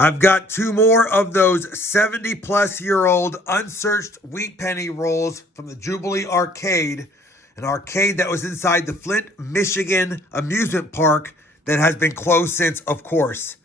I've got two more of those 70-plus-year-old unsearched wheat penny rolls from the Jubilee Arcade, an arcade that was inside the Flint, Michigan Amusement Park that has been closed since, of course.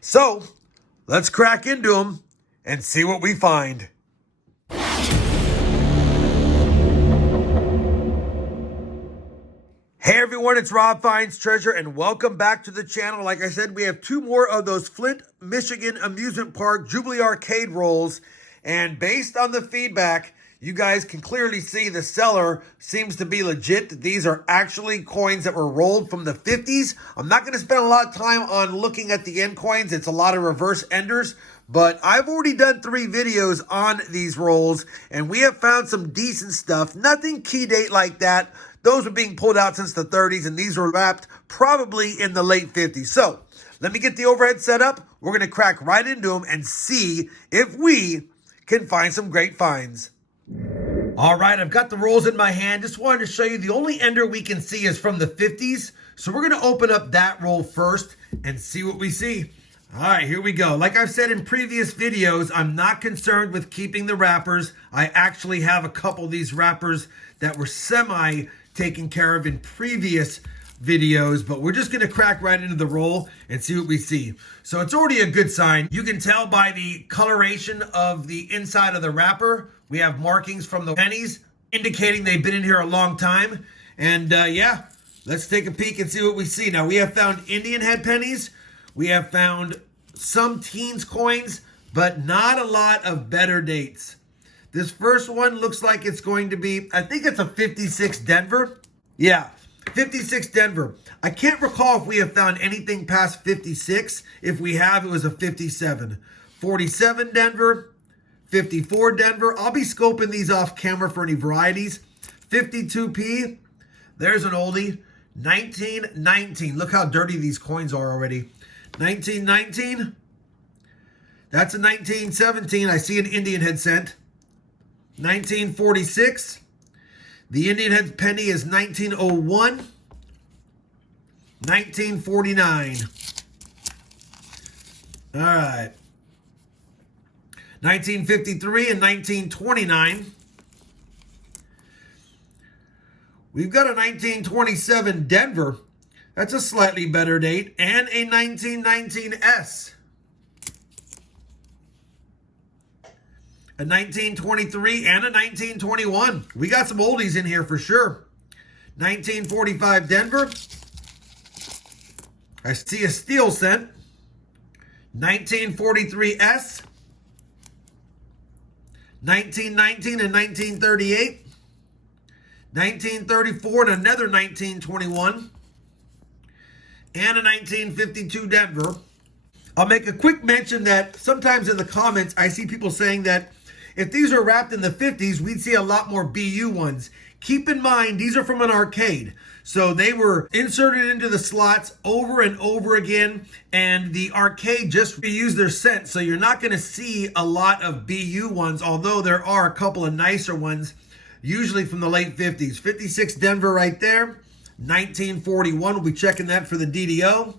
So, let's crack into them and see what we find. Hey everyone, it's Rob Finds Treasure and welcome back to the channel. Like I said, we have two more of those Flint, Michigan Amusement Park Jubilee Arcade rolls. And based on the feedback, you guys can clearly see the seller seems to be legit. These are actually coins that were rolled from the 50s. I'm not going to spend a lot of time on looking at the end coins. It's a lot of reverse enders. But I've already done 3 videos on these rolls, and we have found some decent stuff. Nothing key date like that. Those were being pulled out since the 30s, and these were wrapped probably in the late 50s. So let me get the overhead set up. We're going to crack right into them and see if we can find some great finds. All right, I've got the rolls in my hand. Just wanted to show you the only ender we can see is from the 50s. So we're going to open up that roll first and see what we see. All right, here we go. Like I've said in previous videos, I'm not concerned with keeping the wrappers. I actually have a couple of these wrappers that were taken care of in previous videos, but we're just going to crack right into the roll and see what we see. So it's already a good sign. You can tell by the coloration of the inside of the wrapper. We have markings from the pennies indicating they've been in here a long time. And yeah, let's take a peek and see what we see. Now we have found Indian head pennies. We have found some teens coins, but not a lot of better dates. This first one looks like it's going to be, I think it's a 56 Denver. Yeah, 56 Denver. I can't recall if we have found anything past 56. If we have, it was a 57. 47 Denver, 54 Denver. I'll be scoping these off camera for any varieties. 52p, there's an oldie. 1919, look how dirty these coins are already. 1919, that's a 1917. I see an Indian head cent. 1946, the Indian head penny is 1901. 1949. All right. 1953 and 1929. We've got a 1927 Denver. That's a slightly better date. And a 1919S. A 1923 and a 1921. We got some oldies in here for sure. 1945 Denver. I see a steel cent. 1943S. 1919 and 1938. 1934 and another 1921. And a 1952 Denver. I'll make a quick mention that sometimes in the comments I see people saying that if these are wrapped in the 50s, we'd see a lot more BU ones. Keep in mind, these are from an arcade. So they were inserted into the slots over and over again, and the arcade just reused their cent. So you're not going to see a lot of BU ones, although there are a couple of nicer ones, usually from the late 50s. 56 Denver right there. 1941, we'll be checking that for the DDO.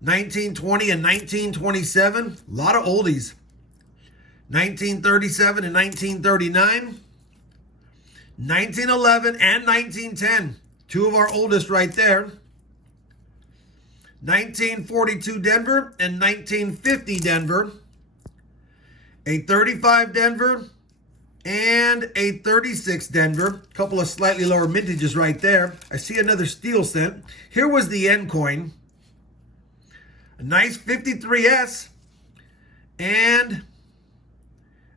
1920 and 1927, a lot of oldies. 1937 and 1939. 1911 and 1910, two of our oldest right there. 1942 Denver and 1950 Denver. A 35 Denver and a 36 Denver. A couple of slightly lower mintages right there. I see another steel cent. Here was the end coin. A nice 53S and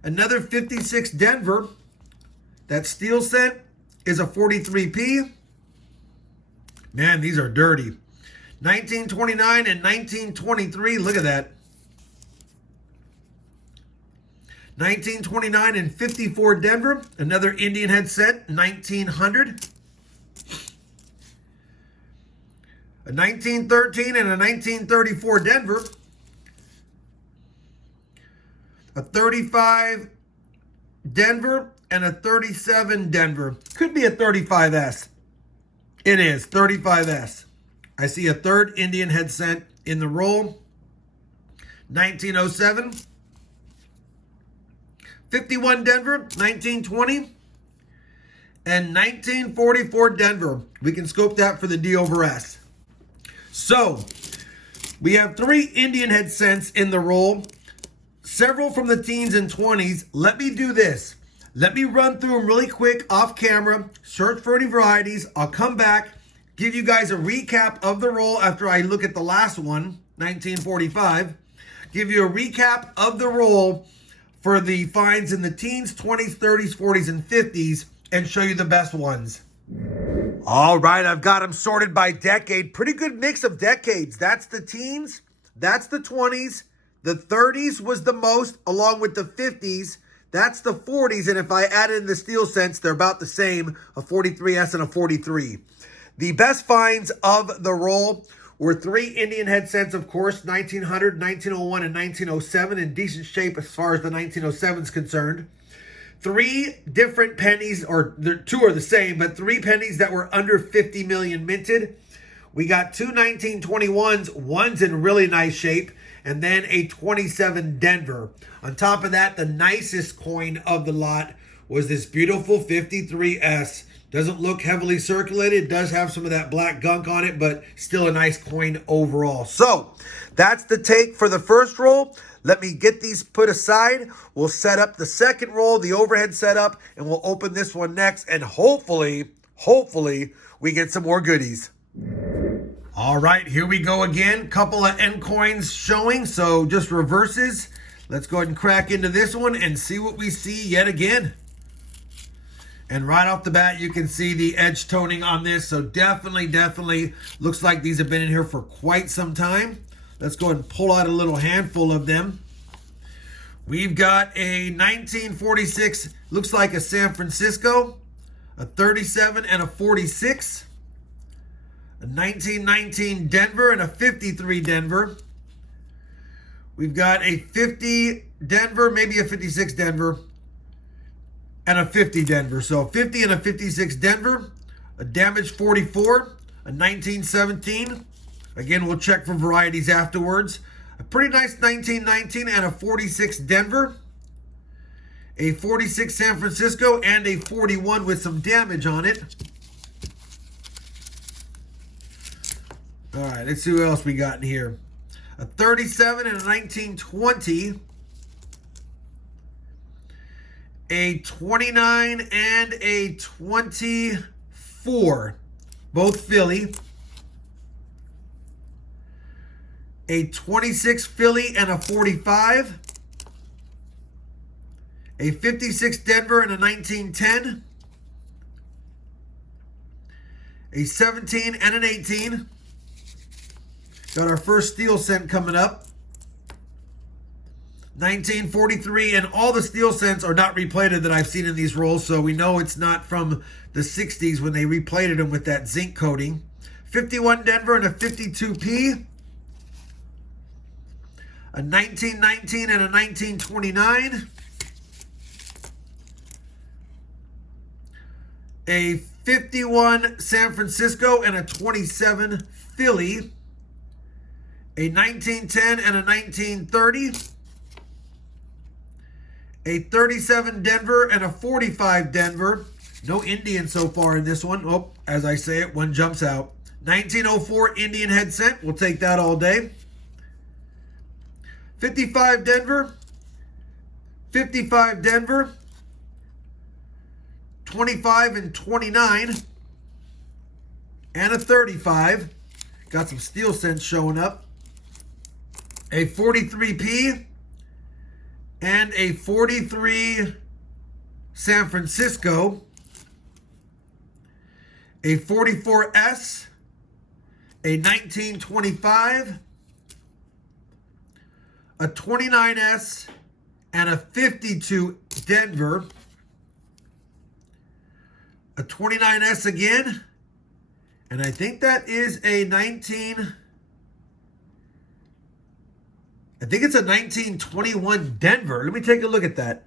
another 56 Denver. That steel cent is a 43p. Man, these are dirty. 1929 and 1923. Look at that. 1929 and 54 Denver. Another Indian head set, 1900. A 1913 and a 1934 Denver. A 35 Denver and a 37 Denver. Could be a 35S. It is, 35S. I see a third Indian head cent in the roll. 1907. 51 Denver, 1920. And 1944 Denver. We can scope that for the D over S. So, we have 3 Indian head cents in the roll. Several from the teens and 20s. Let me do this. Let me run through them really quick off camera. Search for any varieties. I'll come back, give you guys a recap of the roll after I look at the last one, 1945. Give you a recap of the roll for the finds in the teens, 20s, 30s, 40s, and 50s, and show you the best ones. All right, I've got them sorted by decade. Pretty good mix of decades. That's the teens, that's the 20s, the 30s was the most, along with the 50s. That's the 40s, and if I add in the steel cents, they're about the same, a 43S and a 43. The best finds of the roll were 3 Indian head cents, of course, 1900, 1901, and 1907, in decent shape as far as the 1907 is concerned. 3 different pennies, or 2 are the same, but 3 pennies that were under 50 million minted. We got 2 1921s, one's in really nice shape, and then a 27 Denver. On top of that, the nicest coin of the lot was this beautiful 53S. Doesn't look heavily circulated. It does have some of that black gunk on it, but still a nice coin overall. So that's the take for the first roll. Let me get these put aside. We'll set up the second roll, the overhead setup, and we'll open this one next. And hopefully, we get some more goodies. All right, here we go again. Couple of end coins showing, so just reverses. Let's go ahead and crack into this one and see what we see yet again. And right off the bat, you can see the edge toning on this. So definitely looks like these have been in here for quite some time. Let's go ahead and pull out a little handful of them. We've got a 1946, looks like a San Francisco, a 37 and a 46. A 1919 Denver and a 53 Denver. We've got a 50 Denver, maybe a 56 Denver, and a 50 Denver. So a 50 and a 56 Denver, a damaged 44, a 1917. Again, we'll check for varieties afterwards. A pretty nice 1919 and a 46 Denver, a 46 San Francisco, and a 41 with some damage on it. All right, let's see what else we got in here. A 37 and a 1920. A 29 and a 24. Both Philly. A 26 Philly and a 45. A 56 Denver and a 1910. A 17 and an 18. Got our first steel cent coming up. 1943, and all the steel cents are not replated that I've seen in these rolls, so we know it's not from the 60s when they replated them with that zinc coating. 51 Denver and a 52P. A 1919 and a 1929. A 51 San Francisco and a 27 Philly. A 1910 and a 1930. A 37 Denver and a 45 Denver. No Indian so far in this one. Oh, as I say it, one jumps out. 1904 Indian head cent. We'll take that all day. 55 Denver. 55 Denver. 25 and 29. And a 35. Got some steel cents showing up. A 43P and a 43 San Francisco, a 44S, a 1925, a 29S, and a 52 Denver, a 29S again, and I think that is a 1921 Denver. Let me take a look at that.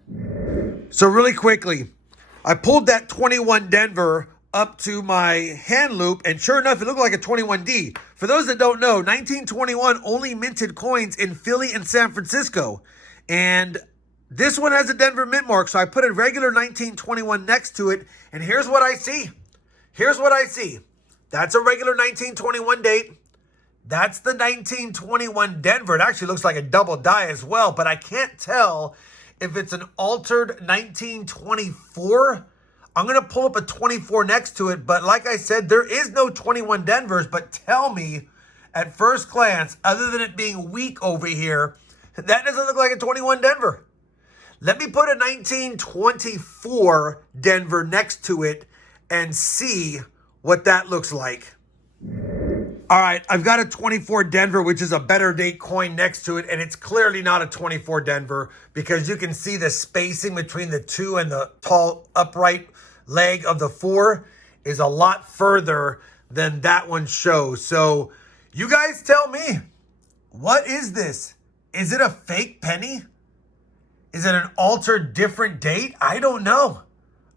So really quickly, I pulled that 21 Denver up to my hand loop, and sure enough, it looked like a 21D. For those that don't know, 1921 only minted coins in Philly and San Francisco. And this one has a Denver mint mark, so I put a regular 1921 next to it, and here's what I see. Here's what I see. That's a regular 1921 date. That's the 1921 Denver. It actually looks like a double die as well, but I can't tell if it's an altered 1924. I'm going to pull up a 24 next to it, but like I said, there is no 21 Denvers, but tell me at first glance, other than it being weak over here, that doesn't look like a 21 Denver. Let me put a 1924 Denver next to it and see what that looks like. All right, I've got a 24 Denver, which is a better date coin next to it, and it's clearly not a 24 Denver because you can see the spacing between the 2 and the tall upright leg of the 4 is a lot further than that one shows. So you guys tell me, what is this? Is it a fake penny? Is it an altered different date? I don't know.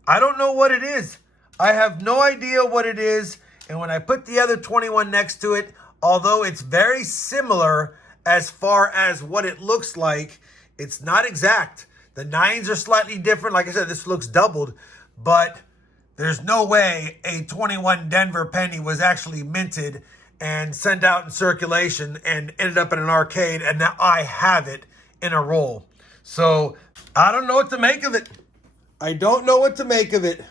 I don't know what it is. I have no idea what it is. And when I put the other 21 next to it, although it's very similar as far as what it looks like, it's not exact. The 9s are slightly different. Like I said, this looks doubled, but there's no way a 21 Denver penny was actually minted and sent out in circulation and ended up in an arcade, and now I have it in a roll. So I don't know what to make of it. I don't know what to make of it.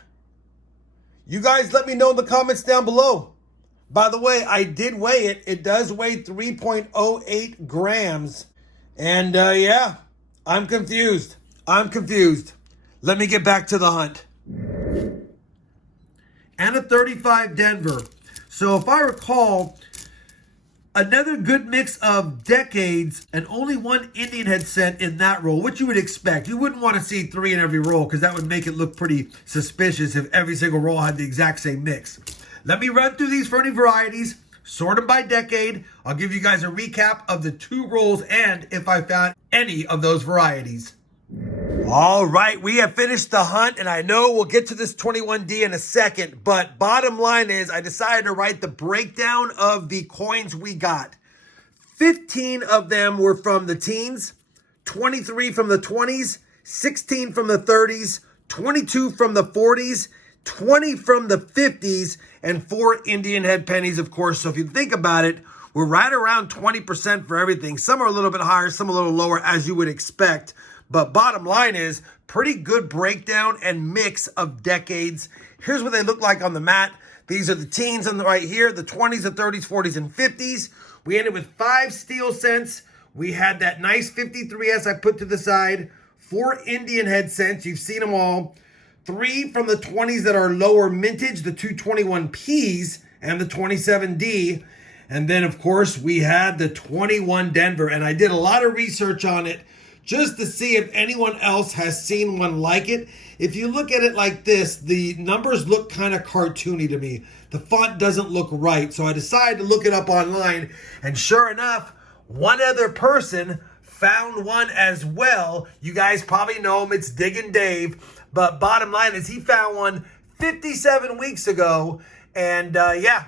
You guys let me know in the comments down below. By the way, I did weigh it. It does weigh 3.08 grams. And yeah, I'm confused. I'm confused. Let me get back to the hunt. And a 35 Denver. So if I recall, another good mix of decades and only one Indian head cent in that roll, which you would expect. You wouldn't want to see 3 in every roll because that would make it look pretty suspicious if every single roll had the exact same mix. Let me run through these for any varieties, sort them by decade. I'll give you guys a recap of the 2 rolls and if I found any of those varieties. All right, we have finished the hunt, and I know we'll get to this 21D in a second, but bottom line is I decided to write the breakdown of the coins we got. 15 of them were from the teens, 23 from the 20s, 16 from the 30s, 22 from the 40s, 20 from the 50s, and 4 Indian head pennies, of course. So if you think about it, we're right around 20% for everything. Some are a little bit higher, some a little lower, as you would expect. But bottom line is, pretty good breakdown and mix of decades. Here's what they look like on the mat. These are the teens on the right here, the 20s, the 30s, 40s, and 50s. We ended with 5 steel cents. We had that nice 53S I put to the side. 4 Indian head cents. You've seen them all. 3 from the 20s that are lower mintage, the 221Ps and the 27D. And then, of course, we had the 21 Denver. And I did a lot of research on it just to see if anyone else has seen one like it. If you look at it like this, the numbers look kind of cartoony to me. The font doesn't look right. So I decided to look it up online. And sure enough, one other person found one as well. You guys probably know him. It's Diggin' Dave. But bottom line is he found one 57 weeks ago. And yeah,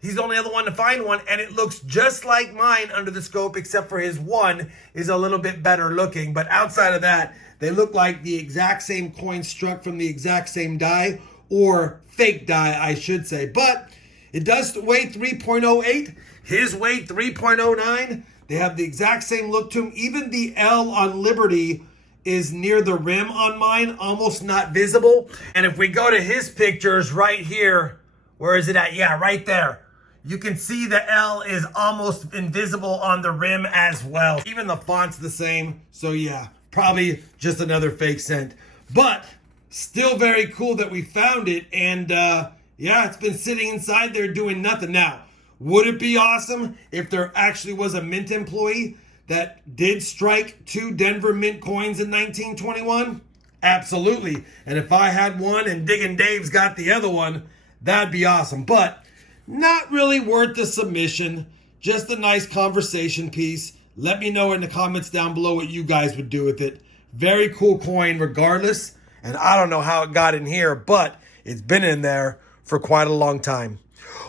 he's the only other one to find one, and it looks just like mine under the scope, except for his one is a little bit better looking. But outside of that, they look like the exact same coin struck from the exact same die, or fake die, I should say. But it does weigh 3.08. His weighed 3.09. They have the exact same look to them. Even the L on Liberty is near the rim on mine, almost not visible. And if we go to his pictures right here, where is it at? Yeah, right there. You can see the L is almost invisible on the rim as well. Even the font's the same. So yeah, probably just another fake cent. But still very cool that we found it. And yeah, it's been sitting inside there doing nothing. Now, would it be awesome if there actually was a Mint employee that did strike 2 Denver Mint coins in 1921? Absolutely. And if I had one and Diggin' Dave's got the other one, that'd be awesome. But not really worth the submission. Just a nice conversation piece. Let me know in the comments down below what you guys would do with it. Very cool coin regardless. And I don't know how it got in here, but it's been in there for quite a long time.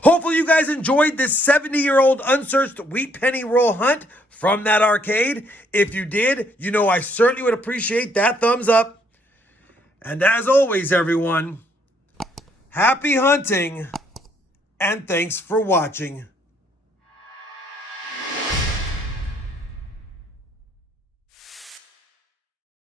Hopefully you guys enjoyed this 70-year-old unsearched wheat penny roll hunt from that arcade. If you did, you know I certainly would appreciate that thumbs up. And as always, everyone, happy hunting and thanks for watching.